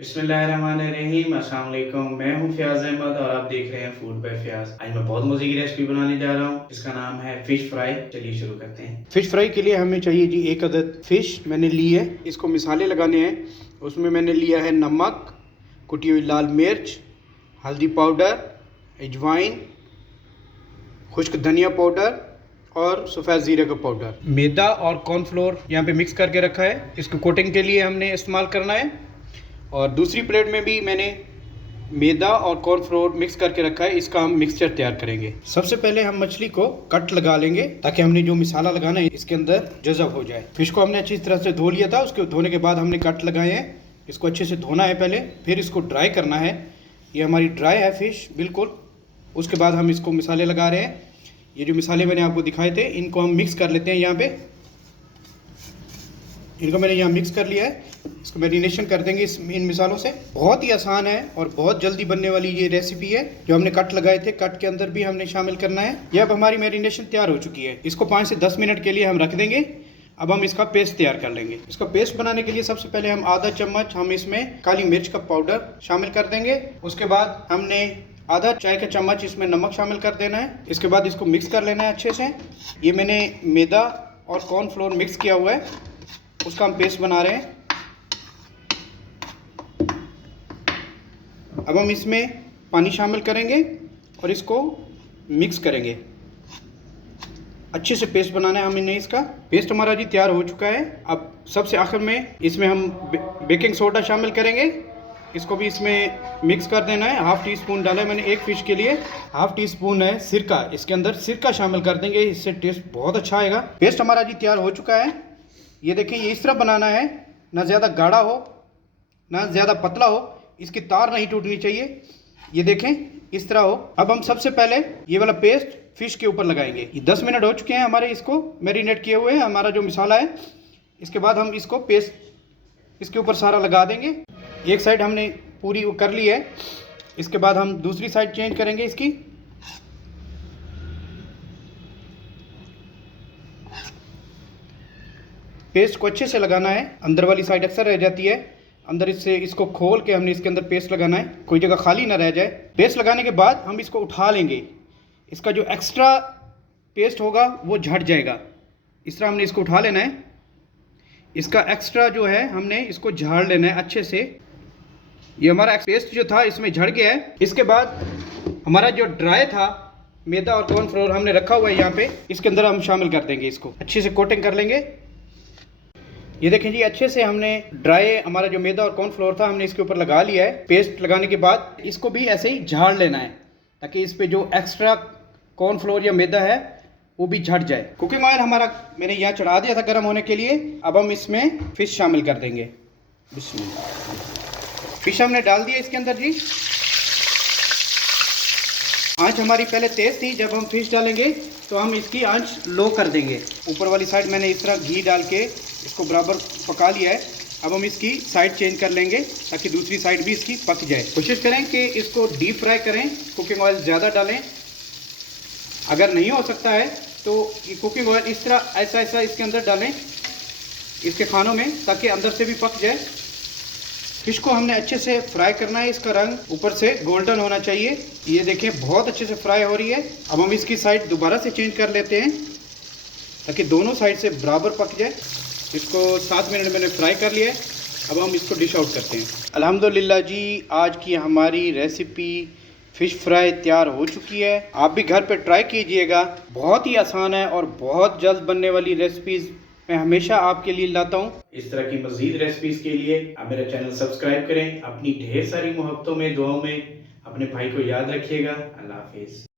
बिस्मिल्लाहिर्रहमानिर्रहीम, अस्सलाम वालेकुम। मैं हूं फ़याज़ अहमद और आप देख रहे हैं फूड बाय फ़याज़। आज मैं बहुत मज़े की रेसिपी बनाने जा रहा हूं, इसका नाम है फ़िश फ्राई। चलिए शुरू करते हैं। फ़िश फ्राई के लिए हमें चाहिए जी 1 अदद फ़िश मैंने ली है। इसको मिसाले लगाने हैं। उसमें मैंने लिया है नमक, कुटी हुई लाल मिर्च, हल्दी पाउडर, अजवाइन, खुश्क धनिया पाउडर और सफ़ेद ज़ीरे का पाउडर। मैदा और कॉर्नफ्लोर यहाँ पे मिक्स करके रखा है। इसको कोटिंग के लिए हमने इस्तेमाल करना है। और दूसरी प्लेट में भी मैंने मैदा और कॉर्नफ्लोर मिक्स करके रखा है। इसका हम मिक्सचर तैयार करेंगे। सबसे पहले हम मछली को कट लगा लेंगे ताकि हमने जो मसाला लगाना है इसके अंदर जज़ब हो जाए। फिश को हमने अच्छी तरह से धो लिया था। उसके धोने के बाद हमने कट लगाए हैं। इसको अच्छे से धोना है पहले, फिर इसको ड्राई करना है। ये हमारी ड्राई है फिश बिल्कुल। उसके बाद हम इसको मसाले लगा रहे हैं। ये जो मसाले मैंने आपको दिखाए थे इनको हम मिक्स कर लेते हैं। यहाँ पे इनको मैंने यहाँ मिक्स कर लिया है। इसको मैरिनेशन कर देंगे इन मसालों से। बहुत ही आसान है और बहुत जल्दी बनने वाली ये रेसिपी है। जो हमने कट लगाए थे, कट के अंदर भी हमने शामिल करना है। ये अब हमारी मैरिनेशन तैयार हो चुकी है। इसको 5 से 10 मिनट के लिए हम रख देंगे। अब हम इसका पेस्ट तैयार कर लेंगे। इसका पेस्ट बनाने के लिए सबसे पहले हम आधा चम्मच हम इसमें काली मिर्च का पाउडर शामिल कर देंगे। उसके बाद हमने आधा चाय का चम्मच इसमें नमक शामिल कर देना है। इसके बाद इसको मिक्स कर लेना है अच्छे से। ये मैंने मैदा और कॉर्नफ्लोर मिक्स किया हुआ है, उसका हम पेस्ट बना रहे हैं। अब हम इसमें पानी शामिल करेंगे और इसको मिक्स करेंगे। अच्छे से पेस्ट बनाना है हमें। इसका पेस्ट हमारा जी तैयार हो चुका है। अब सबसे आखिर में इसमें हम बेकिंग सोडा शामिल करेंगे। इसको भी इसमें मिक्स कर देना है। हाफ़ टी स्पून डाला है मैंने एक फ़िश के लिए। हाफ़ टी स्पून है सिरका, इसके अंदर सिरका शामिल कर देंगे, इससे टेस्ट बहुत अच्छा आएगा। पेस्ट हमारा जी तैयार हो चुका है। ये देखिए, ये इस तरह बनाना है, ना ज़्यादा गाढ़ा हो ना ज़्यादा पतला हो। इसकी तार नहीं टूटनी चाहिए। ये देखें, इस तरह हो। अब हम सबसे पहले ये वाला पेस्ट फ़िश के ऊपर लगाएंगे। ये 10 मिनट हो चुके हैं हमारे इसको मैरिनेट किए हुए हैं, हमारा जो मसाला है। इसके बाद हम इसको पेस्ट इसके ऊपर सारा लगा देंगे। एक साइड हमने पूरी कर ली है। इसके बाद हम दूसरी साइड चेंज करेंगे इसकी। पेस्ट को अच्छे से लगाना है। अंदर वाली साइड अक्सर रह जाती है, अंदर इससे इसको खोल के हमने इसके अंदर पेस्ट लगाना है, कोई जगह खाली ना रह जाए। पेस्ट लगाने के बाद हम इसको उठा लेंगे। इसका जो एक्स्ट्रा पेस्ट होगा वो झड़ जाएगा। इस तरह हमने इसको उठा लेना है। इसका एक्स्ट्रा जो है हमने इसको झाड़ लेना है अच्छे से। ये हमारा पेस्ट जो था इसमें झड़ गया है। इसके बाद हमारा जो ड्राई था मैदा और कॉर्नफ्लोर हमने रखा हुआ है यहाँ पे, इसके अंदर हम शामिल कर देंगे। इसको अच्छे से कोटिंग कर लेंगे। ये देखें जी, अच्छे से हमने ड्राई हमारा जो मैदा और कॉर्नफ्लोर था हमने इसके ऊपर लगा लिया है। पेस्ट लगाने के बाद इसको भी ऐसे ही झाड़ लेना है ताकि इस पे जो एक्स्ट्रा कॉर्नफ्लोर या मैदा है वो भी झड़ जाए। कुकिंग ऑयल हमारा मैंने यहाँ चढ़ा दिया था गर्म होने के लिए। अब हम इसमें फ़िश शामिल कर देंगे। बिस्मिल्लाह। फ़िश हमने डाल दिया इसके अंदर जी। आंच हमारी पहले तेज़ थी। जब हम फ़िश डालेंगे तो हम इसकी आंच लो कर देंगे। ऊपर वाली साइड मैंने इस तरह घी डाल के इसको बराबर पका लिया है। अब हम इसकी साइड चेंज कर लेंगे ताकि दूसरी साइड भी इसकी पक जाए। कोशिश करें कि इसको डीप फ्राई करें, कुकिंग ऑयल ज़्यादा डालें। अगर नहीं हो सकता है तो ये कुकिंग ऑयल इस तरह ऐसा ऐसा इसके अंदर डालें इसके खानों में, ताकि अंदर से भी पक जाए। फ़िश को हमने अच्छे से फ्राई करना है। इसका रंग ऊपर से गोल्डन होना चाहिए। ये देखें, बहुत अच्छे से फ्राई हो रही है। अब हम इसकी साइड दोबारा से चेंज कर लेते हैं ताकि दोनों साइड से बराबर पक जाए। इसको 7 मिनट मैंने फ्राई कर लिया है। अब हम इसको डिश आउट करते हैं। अल्हम्दुलिल्लाह जी, आज की हमारी रेसिपी फ़िश फ्राई तैयार हो चुकी है। आप भी घर पे ट्राई कीजिएगा। बहुत ही आसान है और बहुत जल्द बनने वाली रेसिपीज़ मैं हमेशा आपके लिए लाता हूँ। इस तरह की मज़ीद रेसिपीज़ के लिए आप मेरा चैनल सब्सक्राइब करें। अपनी ढेर सारी मोहब्बतों में, दुआओं में अपने भाई को याद रखिएगा। अल्लाह हाफिज़।